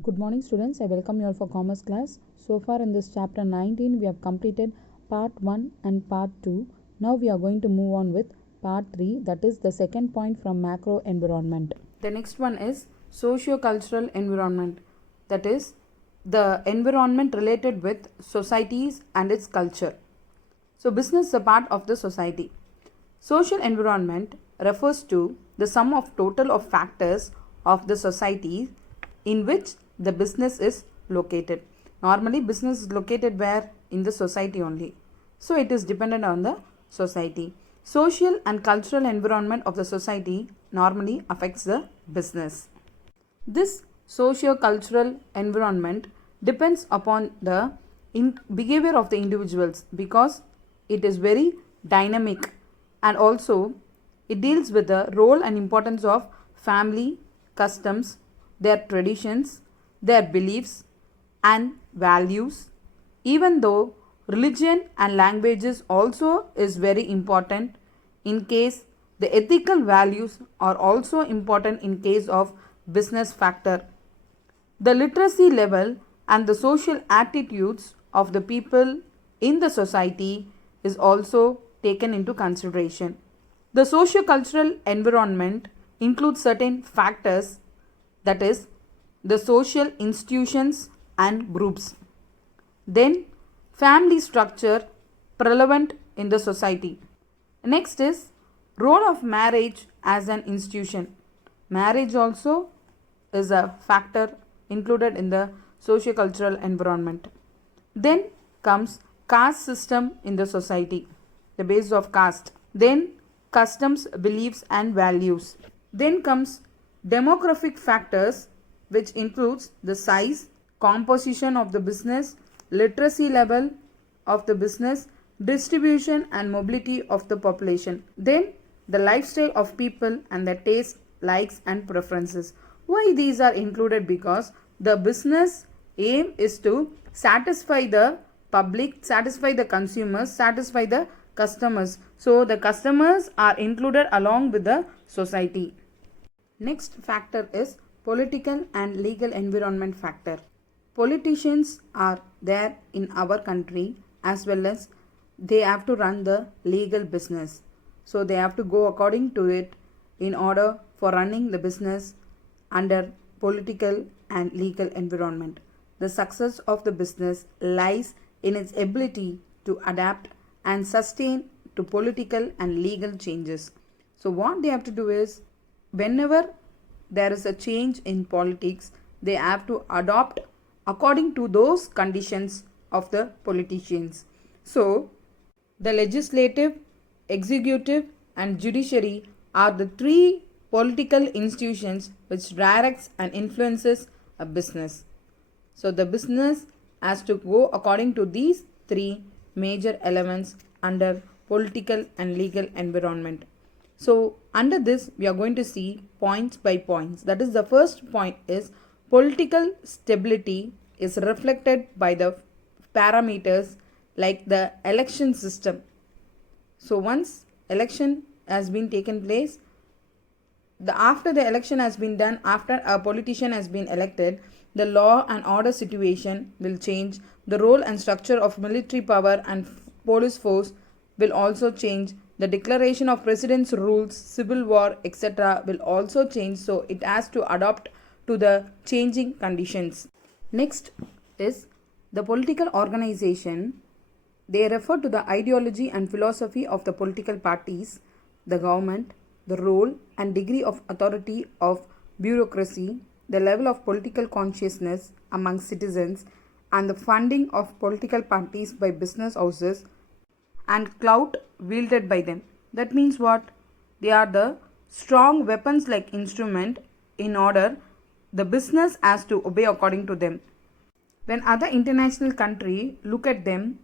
Good morning students, I welcome you all for commerce class. So far in this chapter 19 we have completed part 1 and part 2. Now we are going to move on with part 3, that is the second point from macro environment. The next one is socio-cultural environment, that is the environment related with societies and its culture. So business is a part of the society. Social environment refers to the sum of total of factors of the society in which the business is located. Normally business is located where? In the society only. So it is dependent on the society. Social and cultural environment of the society normally affects the business. This socio-cultural environment depends upon the behavior of the individuals because it is very dynamic, and also it deals with the role and importance of family, customs, their traditions, their beliefs and values. Even though religion and languages also is very important, in case the ethical values are also important in case of business factor. The literacy level and the social attitudes of the people in the society is also taken into consideration. The socio-cultural environment includes certain factors, that is the social institutions and groups. Then family structure prevalent in the society. Next is role of marriage as an institution. Marriage also is a factor included in the socio-cultural environment. Then comes caste system in the society, the basis of caste. Then customs, beliefs and values. Then comes demographic factors, which includes the size, composition of the business, literacy level of the business, distribution and mobility of the population. Then the lifestyle of people and their taste, likes and preferences. Why these are included? Because the business aim is to satisfy the public, satisfy the consumers, satisfy the customers. So the customers are included along with the society. Next factor is political and legal environment factor. Politicians are there in our country as well as they have to run the legal business. So they have to go according to it in order for running the business under political and legal environment. The success of the business lies in its ability to adapt and sustain to political and legal changes. So what they have to do is, whenever there is a change in politics, they have to adopt according to those conditions of the politicians. So the legislative, executive and judiciary are the three political institutions which directs and influences a business. So the business has to go according to these three major elements under political and legal environment. So under this we are going to see points by points. That is, the first point is political stability is reflected by the parameters like the election system. So once election has been taken place, after the election has been done, after a politician has been elected, the law and order situation will change. The role and structure of military power and police force will also change. The declaration of president's rules, civil war, etc. will also change. So it has to adapt to the changing conditions. Next is the political organization. They refer to the ideology and philosophy of the political parties, the government, the role and degree of authority of bureaucracy, the level of political consciousness among citizens, and the funding of political parties by business houses and clout wielded by them. That means what? They are the strong weapons like instrument in order the business has to obey according to them. When other international country look at them,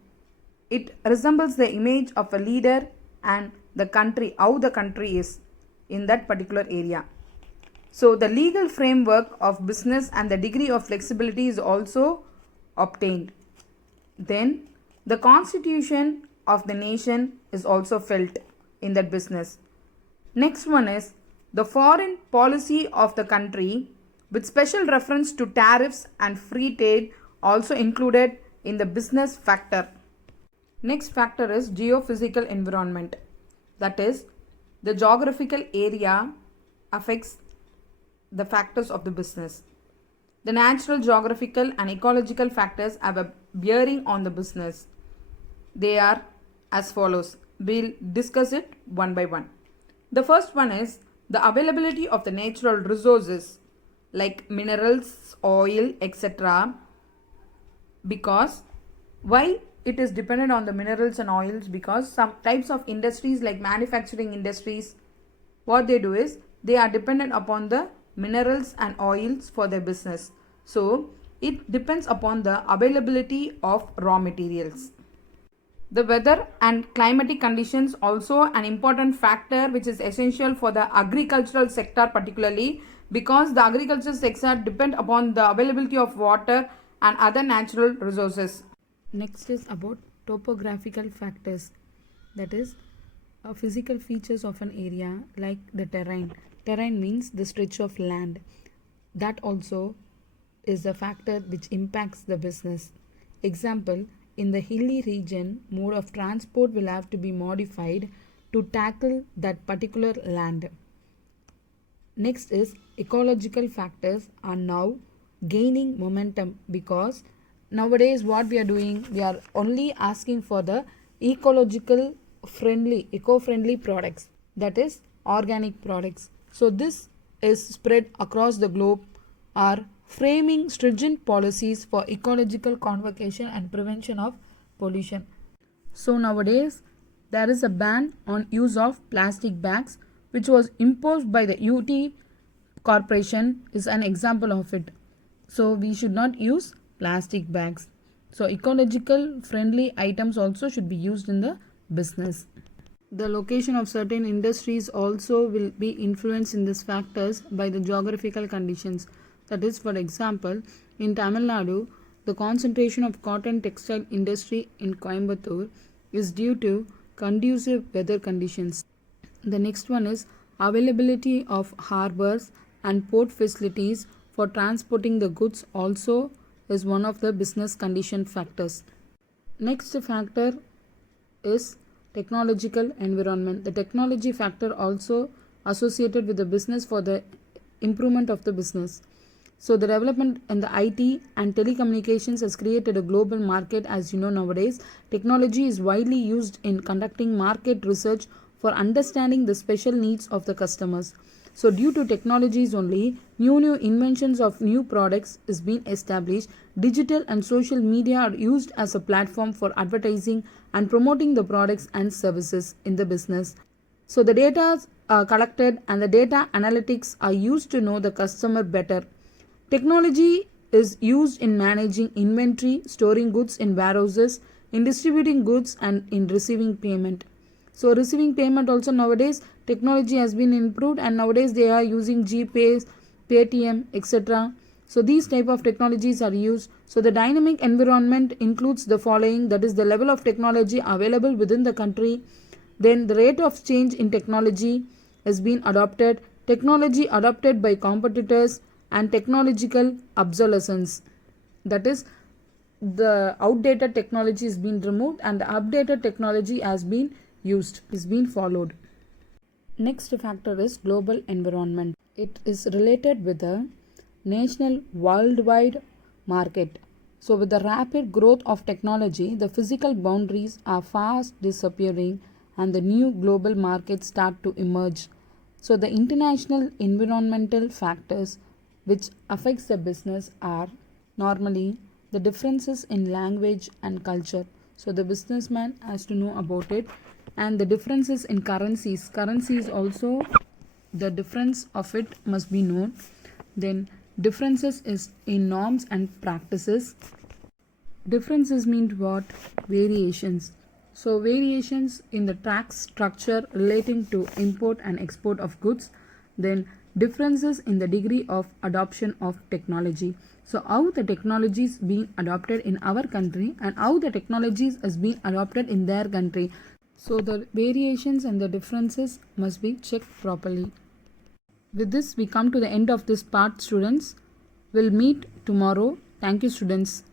it resembles the image of a leader and the country, how the country is in that particular area. So the legal framework of business and the degree of flexibility is also obtained. Then the constitution of the nation is also felt in that business. Next one is the foreign policy of the country with special reference to tariffs and free trade also included in the business factor. Next factor is geophysical environment. That is, the geographical area affects the factors of the business. The natural, geographical, and ecological factors have a bearing on the business. They are as follows. We'll discuss it one by one. The first one is the availability of the natural resources like minerals, oil, etc. Because why it is dependent on the minerals and oils? Because some types of industries like manufacturing industries, what they do is they are dependent upon the minerals and oils for their business. So it depends upon the availability of raw materials. The weather and climatic conditions also an important factor which is essential for the agricultural sector, particularly because the agricultural sector depend upon the availability of water and other natural resources. Next is about topographical factors, that is physical features of an area like the terrain. Terrain means the stretch of land. That also is a factor which impacts the business. Example, in the hilly region, mode of transport will have to be modified to tackle that particular land. Next is ecological factors are now gaining momentum because nowadays what we are doing, we are only asking for the ecological friendly, eco-friendly products, that is organic products. So this is spread across the globe, are framing stringent policies for ecological conservation and prevention of pollution. So nowadays there is a ban on use of plastic bags which was imposed by the UT corporation is an example of it. So we should not use plastic bags. So ecological friendly items also should be used in the business. The location of certain industries also will be influenced in these factors by the geographical conditions. That is, for example, in Tamil Nadu, the concentration of cotton textile industry in Coimbatore is due to conducive weather conditions. The next one is availability of harbors and port facilities for transporting the goods also is one of the business condition factors. Next factor is technological environment. The technology factor also associated with the business for the improvement of the business. So the development in the IT and telecommunications has created a global market. As you know, nowadays technology is widely used in conducting market research for understanding the special needs of the customers. So due to technologies only, new inventions of new products is being established. Digital and social media are used as a platform for advertising and promoting the products and services in the business. So the data are collected and the data analytics are used to know the customer better. Technology is used in managing inventory, storing goods in warehouses, in distributing goods and in receiving payment. So receiving payment also nowadays technology has been improved and nowadays they are using GPay, Paytm, etc. So these type of technologies are used. So the dynamic environment includes the following, that is the level of technology available within the country, then the rate of change in technology has been adopted, technology adopted by competitors, and technological obsolescence. That is, the outdated technology is being removed and the updated technology has been used, is being followed. Next factor is global environment. It is related with the national worldwide market. So with the rapid growth of technology, the physical boundaries are fast disappearing and the new global markets start to emerge. So the international environmental factors which affects the business are normally the differences in language and culture. So the businessman has to know about it, and the differences in currencies. Currencies also, the difference of it must be known. Then differences is in norms and practices. Differences mean what? Variations. So variations in the tax structure relating to import and export of goods. Then differences in the degree of adoption of technology. So how the technology is being adopted in our country and how the technologies is being adopted in their country. So the variations and the differences must be checked properly. With this, we come to the end of this part, students. We'll meet tomorrow. Thank you, students.